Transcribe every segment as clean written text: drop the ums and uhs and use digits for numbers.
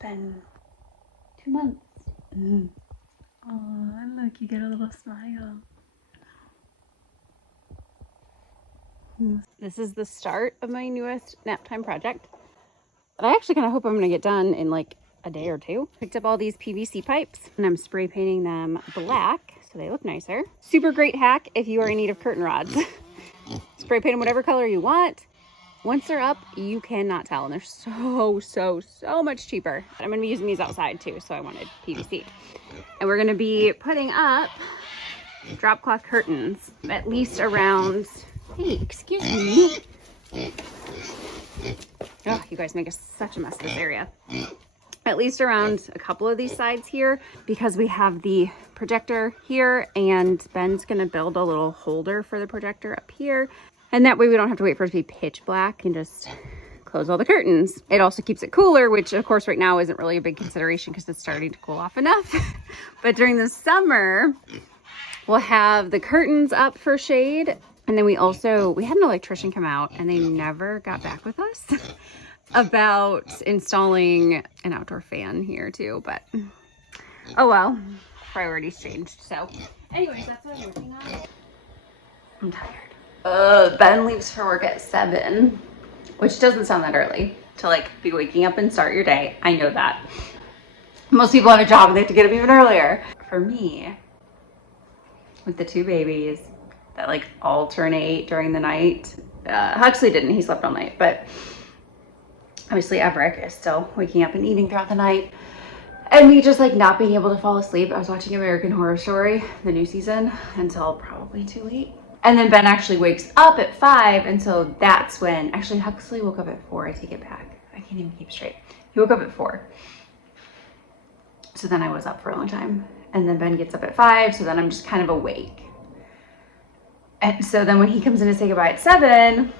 been 2 months. Oh, and look, you get a little smile. This is the start of my newest nap time project that I actually kind of hope I'm going to get done in like a day or two. Picked up all these PVC pipes and I'm spray painting them black so they look nicer. Super great hack if you are in need of curtain rods. Spray paint them whatever color you want. Once they're up, you cannot tell, and they're so much cheaper. I'm gonna be using these outside too, so I wanted PVC. And we're gonna be putting up drop cloth curtains, at least around, hey, excuse me. Oh, you guys make such a mess of this area. At least around a couple of these sides here, because we have the projector here, and Ben's gonna build a little holder for the projector up here. And that way we don't have to wait for it to be pitch black and just close all the curtains. It also keeps it cooler, which of course right now isn't really a big consideration because it's starting to cool off enough. But during the summer, we'll have the curtains up for shade. And then we had an electrician come out and they never got back with us about installing an outdoor fan here too. But oh well, priorities changed. So anyways, that's what I'm working on. I'm tired. Ben leaves for work at 7, which doesn't sound that early to like be waking up and start your day. I know that. Most people have a job and they have to get up even earlier. For me, with the 2 babies that like alternate during the night, Huxley didn't, he slept all night, but obviously Everett is still waking up and eating throughout the night. And me just like not being able to fall asleep. I was watching American Horror Story, the new season, until probably too late. And then Ben actually wakes up at 5, and so that's when, actually Huxley woke up at 4, I take it back. I can't even keep straight. He woke up at 4. So then I was up for a long time. And then Ben gets up at 5, so then I'm just kind of awake. And so then when he comes in to say goodbye at 7,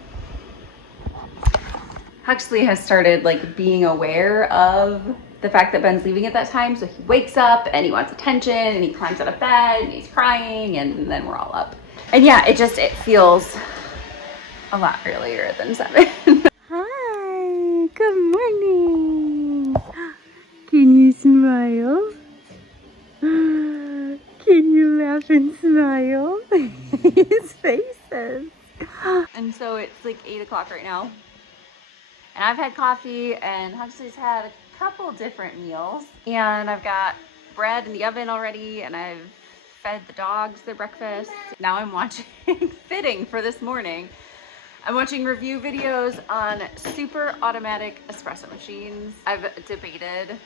Huxley has started like being aware of the fact that Ben's leaving at that time. So he wakes up and he wants attention and he climbs out of bed and he's crying, and then we're all up. And yeah, it feels a lot earlier than 7. Hi, good morning. Can you smile? Can you laugh and smile? His faces. And so it's like 8 o'clock right now. And I've had coffee and Huxley's had a couple different meals. And I've got bread in the oven already, and I've fed the dogs their breakfast. Now I'm watching, fitting for this morning, I'm watching review videos on super automatic espresso machines. I've debated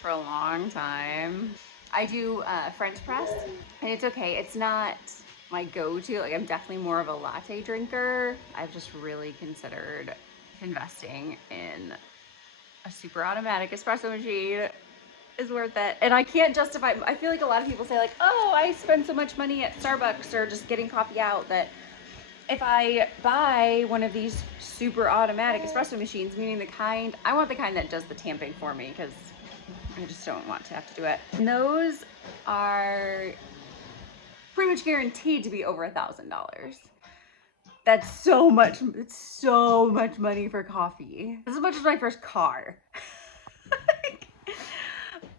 for a long time. I do French press, and it's okay. It's not my go-to. Like, I'm definitely more of a latte drinker. I've just really considered investing in a super automatic espresso machine. Is worth it. And I can't justify, I feel like a lot of people say like, oh, I spend so much money at Starbucks or just getting coffee out, that if I buy one of these super automatic espresso machines, meaning I want the kind that does the tamping for me, because I just don't want to have to do it. And those are pretty much guaranteed to be over $1,000. That's so much, it's so much money for coffee. That's as much as my first car.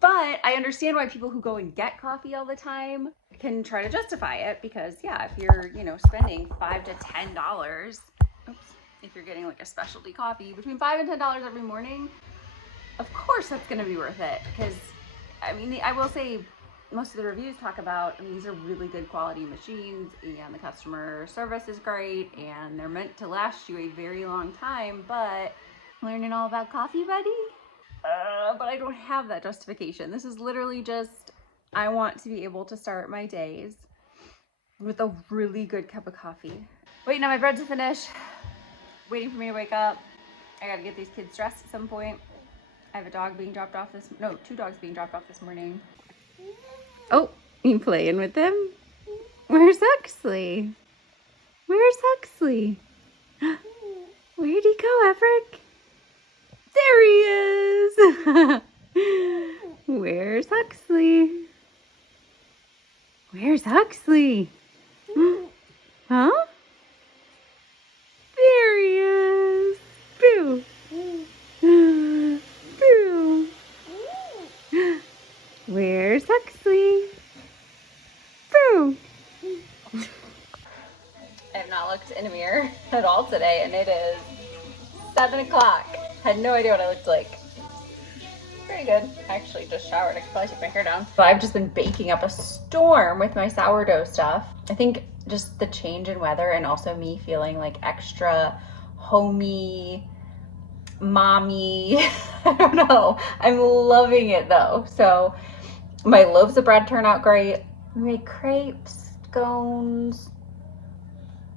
But I understand why people who go and get coffee all the time can try to justify it, because yeah, if you're, spending $5 to $10, if you're getting like a specialty coffee, between $5 and $10 every morning, of course that's going to be worth it. Because I mean, I will say most of the reviews talk about, these are really good quality machines and the customer service is great and they're meant to last you a very long time. But learning all about coffee, buddy? But I don't have that justification. This is literally just, I want to be able to start my days with a really good cup of coffee. Waiting on my bread to finish, waiting for me to wake up. I gotta get these kids dressed at some point. I have a dog being dropped off 2 dogs being dropped off this morning. Oh, you playing with them? Where's Huxley? Where's Huxley? Where'd he go, Everett? There he is! Where's Huxley? Where's Huxley? Huh? There he is! Boo! Boo! There's Huxley. Boo! I have not looked in a mirror at all today, and it is 7 o'clock. Had no idea what I looked like. Very good. I actually just showered. I could probably take my hair down. So I've just been baking up a storm with my sourdough stuff. I think just the change in weather and also me feeling like extra homey, mommy. I don't know. I'm loving it though. So my loaves of bread turn out great. We made crepes, scones,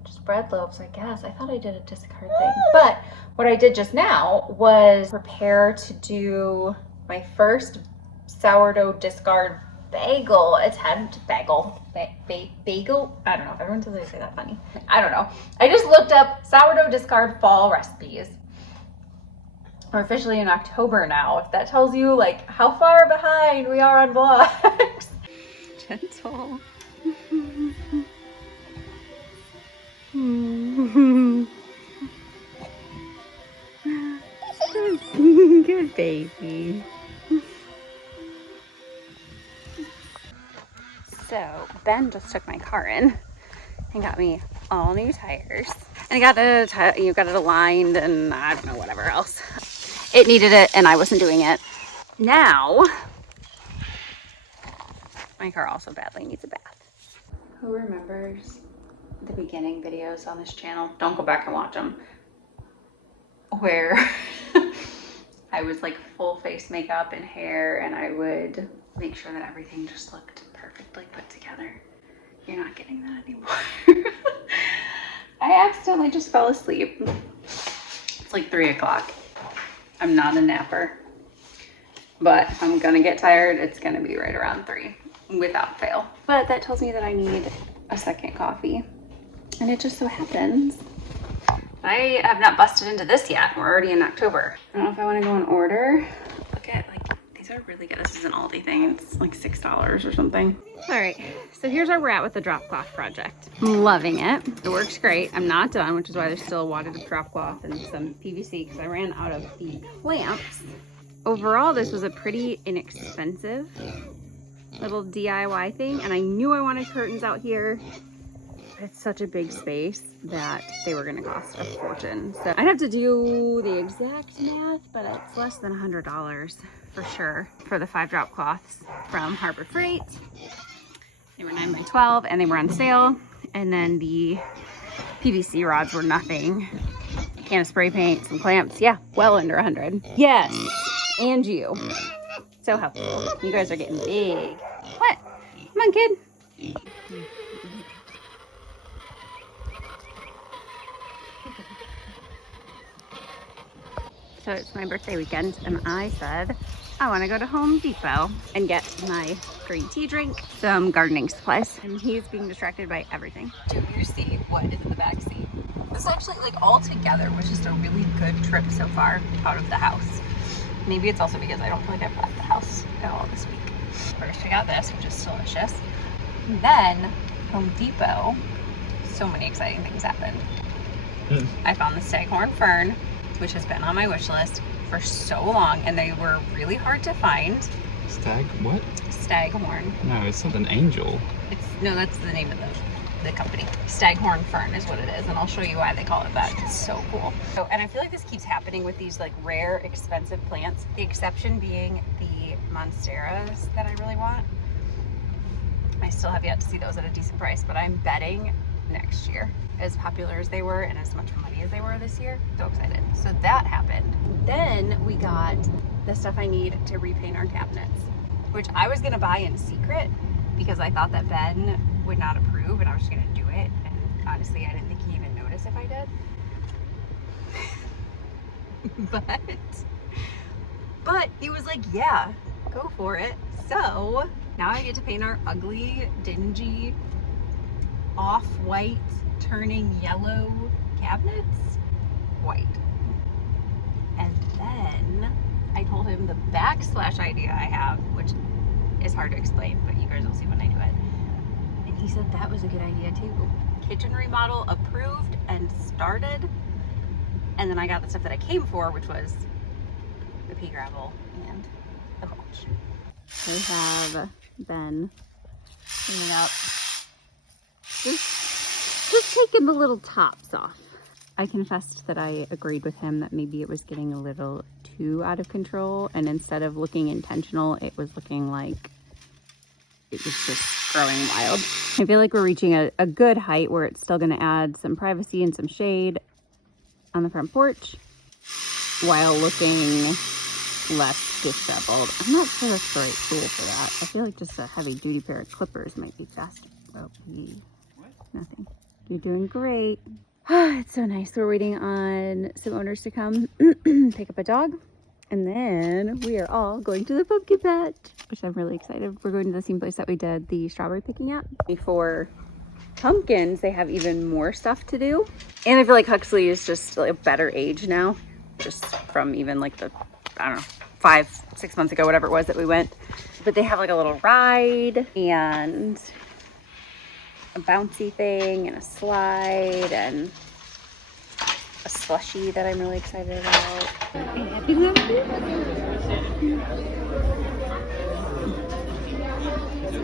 just bread loaves, I guess. I thought I did a discard thing. But what I did just now was prepare to do my first sourdough discard bagel attempt. Bagel. I don't know if everyone does say that funny. I don't know. I just looked up sourdough discard fall recipes. We're officially in October now. If that tells you like how far behind we are on vlogs. Gentle. Good baby. So Ben just took my car in and got me all new tires. And I got it aligned and I don't know, whatever else. It needed it and I wasn't doing it. Now, my car also badly needs a bath. Who remembers the beginning videos on this channel? Don't go back and watch them. Where I was like full face makeup and hair and I would make sure that everything just looked perfectly put together. You're not getting that anymore. I accidentally just fell asleep. It's like 3 o'clock. I'm not a napper, but if I'm gonna get tired, it's gonna be right around 3 without fail. But that tells me that I need a second coffee. And it just so happens I have not busted into this yet. We're already in October. I don't know if I want to go and order. Look at, like, these are really good. This is an Aldi thing. It's like $6 or something. All right, so here's where we're at with the drop cloth project. I'm loving it. It works great. I'm not done, which is why there's still a wadded of drop cloth and some PVC because I ran out of the clamps. Overall, this was a pretty inexpensive little DIY thing, and I knew I wanted curtains out here. It's such a big space that they were gonna cost a fortune. So I'd have to do the exact math, but it's less than $100 for sure for the 5 drop cloths from Harbor Freight. They were 9 by 12 and they were on sale. And then the PVC rods were nothing. A can of spray paint, some clamps. Yeah, well under 100. Yes, and you. So helpful. You guys are getting big. What? Come on, kid. So it's my birthday weekend and I said I want to go to Home Depot and get my green tea drink, some gardening supplies. And he's being distracted by everything. Do you see what is in the back seat? This actually, like, all together was just a really good trip so far out of the house. Maybe it's also because I don't feel like I've left the house at all this week. First we got this, which is delicious. And then Home Depot, so many exciting things happened. I found the staghorn fern, which has been on my wish list for so long, and they were really hard to find. Stag what? Staghorn. No, it's not an angel. No, that's the name of the company. Staghorn fern is what it is, and I'll show you why they call it that. It's so cool. So, and I feel like this keeps happening with these like rare, expensive plants. The exception being the monsteras that I really want. I still have yet to see those at a decent price, but I'm betting next year, as popular as they were and as much money as they were this year. So excited. So that happened. Then we got the stuff I need to repaint our cabinets, which I was gonna buy in secret because I thought that Ben would not approve and I was just gonna do it. And honestly, I didn't think he'd even notice if I did. But he was like, yeah, go for it. So now I get to paint our ugly, dingy, off-white turning yellow cabinets white. And then I told him the backsplash idea I have, which is hard to explain, but you guys will see when I do it. And he said that was a good idea too. Kitchen remodel approved and started. And then I got the stuff that I came for, which was the pea gravel and the mulch. We have Ben cleaning up. Just taking the little tops off. I confessed that I agreed with him that maybe it was getting a little too out of control, and instead of looking intentional, it was looking like it was just growing wild. I feel like we're reaching a good height where it's still going to add some privacy and some shade on the front porch while looking less disheveled. I'm not sure that's the right tool for that. I feel like just a heavy duty pair of clippers might be best. Oh, nothing. You're doing great. It's so nice. We're waiting on some owners to come pick up a dog. And then we are all going to the pumpkin patch, which I'm really excited. We're going to the same place that we did the strawberry picking at. For pumpkins, they have even more stuff to do. And I feel like Huxley is just like a better age now, just from even like the, I don't know, 5-6 months ago, whatever it was that we went. But they have like a little ride and a bouncy thing and a slide and a slushie that I'm really excited about.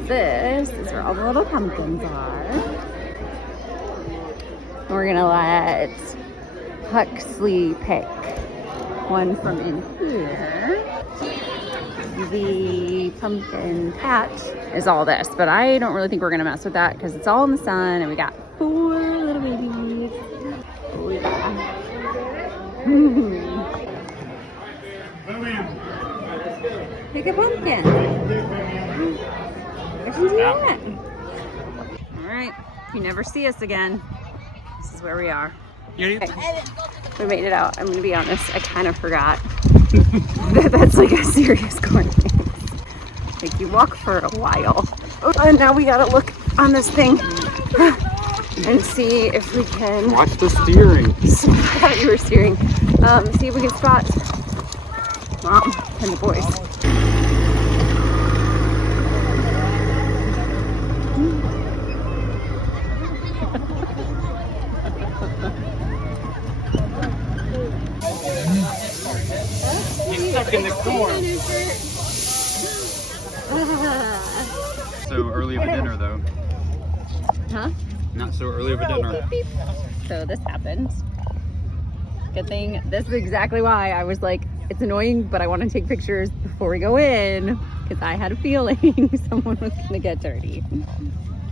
This is where all the little pumpkins are. We're gonna let Huxley pick one from in here. The pumpkin patch is all this, but I don't really think we're gonna mess with that because it's all in the sun and we got 4 little babies. Oh yeah. Pick a pumpkin. Where'd you do that? All right, if you never see us again, this is where we are. Okay. We made it out. I'm gonna be honest, I kind of forgot that that's like a serious corn maze. Like you walk for a while. Oh, and now we gotta look on this thing and see if we can Watch the steering. I thought you were steering. See if we can spot Mom and the boys. He's stuck in the corn. So early of a dinner, though. Huh? Not so early of a dinner. So this happened. Good thing. This is exactly why I was like, it's annoying, but I want to take pictures before we go in because I had a feeling someone was going to get dirty.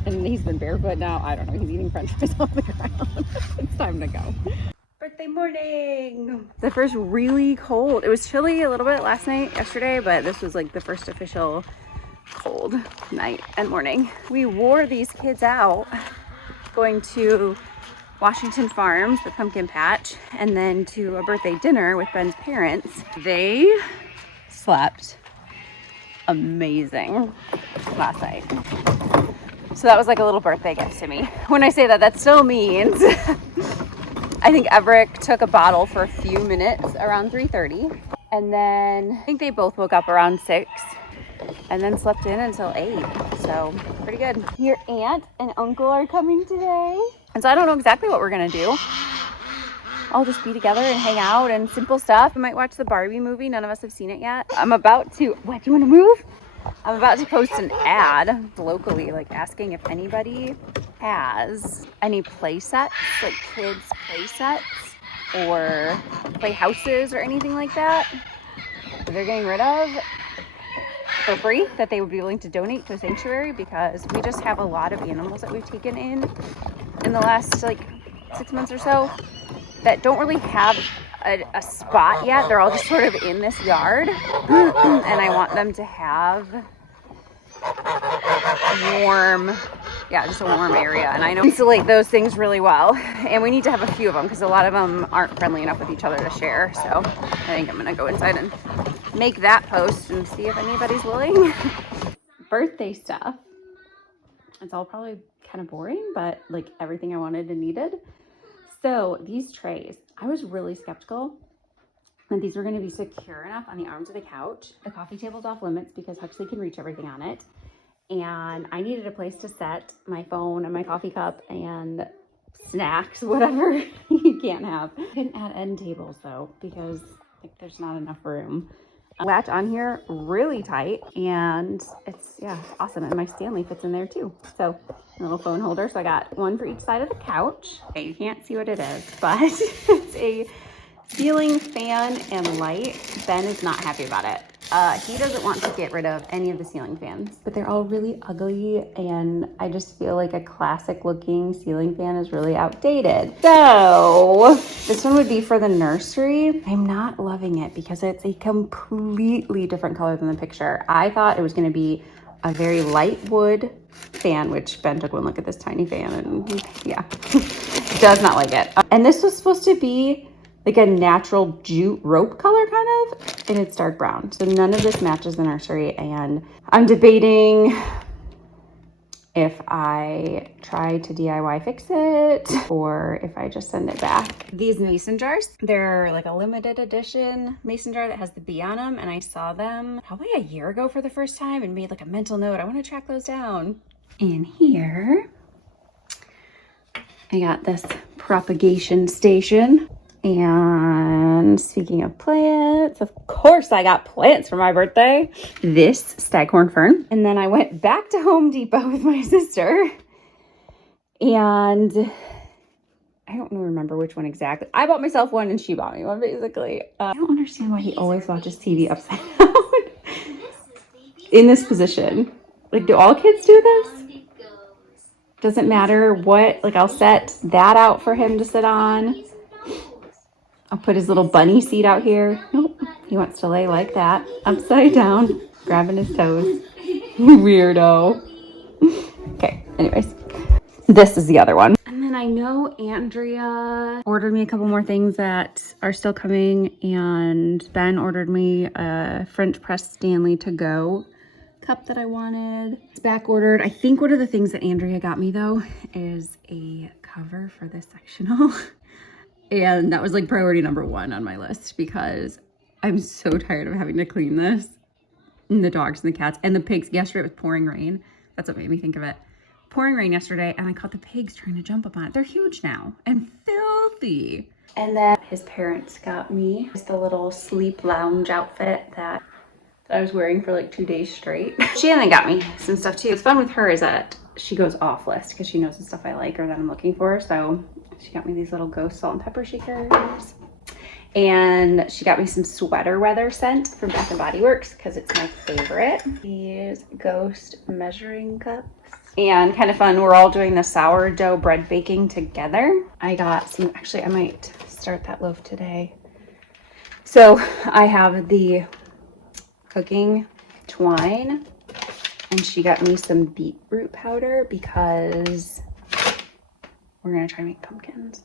And he's been barefoot now. I don't know. He's eating french fries off the ground. It's time to go. Birthday morning. The first really cold. It was chilly a little bit yesterday, but this was like the first official cold night and morning. We wore these kids out going to Washington Farms, the pumpkin patch, and then to a birthday dinner with Ben's parents. They slept amazing last night. So that was like a little birthday gift to me. When I say that, that still means I think Everett took a bottle for a few minutes around 3:30. And then I think they both woke up around 6 and then slept in until 8. So pretty good. Your aunt and uncle are coming today. And so I don't know exactly what we're gonna do. I'll just be together and hang out and simple stuff. We might watch the Barbie movie. None of us have seen it yet. I'm about to, what, do you wanna move? I'm about to post an ad locally, like asking if anybody has any play sets, like kids play sets or play houses or anything like that they're getting rid of for free that they would be willing to donate to a sanctuary, because we just have a lot of animals that we've taken in the last like 6 months or so that don't really have a spot yet. They're all just sort of in this yard and I want them to have just a warm area, and I know insulate those things really well, and we need to have a few of them because a lot of them aren't friendly enough with each other to share. So I think I'm gonna go inside and make that post and see if anybody's willing. Birthday stuff, it's all probably kind of boring, but like everything I wanted and needed. So these trays, I was really skeptical that these were going to be secure enough on the arms of the couch. The coffee table's off limits because Huxley can reach everything on it. And I needed a place to set my phone and my coffee cup and snacks, whatever you can't have. I couldn't add end tables though, because like there's not enough room. Latch on here really tight, and it's, yeah, awesome. And my Stanley fits in there too. So a little phone holder. So I got one for each side of the couch. Okay, you can't see what it is, but it's a ceiling fan and light. Ben is not happy about it. He doesn't want to get rid of any of the ceiling fans, but they're all really ugly, and I just feel like a classic looking ceiling fan is really outdated. So this one would be for the nursery. I'm not loving it because it's a completely different color than the picture. I thought it was going to be a very light wood fan, which Ben took one look at this tiny fan and yeah, does not like it. And this was supposed to be like a natural jute rope color kind of, and it's dark brown. So none of this matches the nursery, and I'm debating if I try to DIY fix it or if I just send it back. These mason jars, they're like a limited edition mason jar that has the bee on them, and I saw them probably a year ago for the first time and made like a mental note. I want to track those down. In here, I got this propagation station. And speaking of plants, of course I got plants for my birthday. This staghorn fern. And then I went back to Home Depot with my sister. And I don't remember which one exactly. I bought myself one and she bought me one, basically. I don't understand why he always watches TV upside down in this position. Like, do all kids do this? Doesn't matter what, like I'll set that out for him to sit on. I'll put his little bunny seat out here. Nope, he wants to lay like that, upside down, grabbing his toes. Weirdo. Okay, anyways, this is the other one. And then I know Andrea ordered me a couple more things that are still coming, and Ben ordered me a French press Stanley to go cup that I wanted. It's back ordered. I think one of the things that Andrea got me though is a cover for this sectional. And that was like priority number one on my list because I'm so tired of having to clean this. And the dogs and the cats and the pigs. Yesterday it was pouring rain. That's what made me think of it. Pouring rain yesterday, and I caught the pigs trying to jump up on it. They're huge now and filthy. And then his parents got me just the little sleep lounge outfit that I was wearing for like 2 days straight. Shannon got me some stuff too. What's fun with her is that she goes off list because she knows the stuff I like or that I'm looking for. So she got me these little ghost salt and pepper shakers. And she got me some sweater weather scent from Bath and Body Works because it's my favorite. These ghost measuring cups. And kind of fun, we're all doing the sourdough bread baking together. I got some, actually I might start that loaf today. So I have the cooking twine, and she got me some beetroot powder because we're gonna try to make pumpkins.